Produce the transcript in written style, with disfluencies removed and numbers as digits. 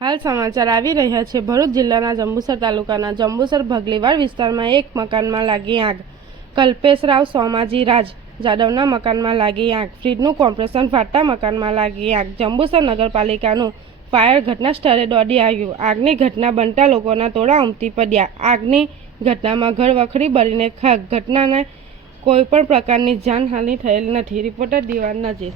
હાલ સમાચાર આવી રહ્યા છે। ભરૂચ જિલ્લાના જંબુસર તાલુકાના જંબુસર ભગલીવાડ વિસ્તારમાં એક મકાનમાં લાગી આગ। કલ્પેશરાવ સોમાજી રાજ જાદવના મકાનમાં લાગી આગ। ફ્રીજનું કોમ્પ્રેસર ફાટતા મકાનમાં લાગી આગ। જંબુસર નગરપાલિકાનું ફાયર ઘટના સ્થળે દોડી આવ્યું। આગની ઘટના બનતા લોકોના ટોળા ઉમટી પડ્યા। આગની ઘટનામાં ઘર વખરી બળીને ખાખ। ઘટનાને કોઈ પણ પ્રકારની જાનહાનિ થયેલ નથી। રિપોર્ટર દિવાન નજીર।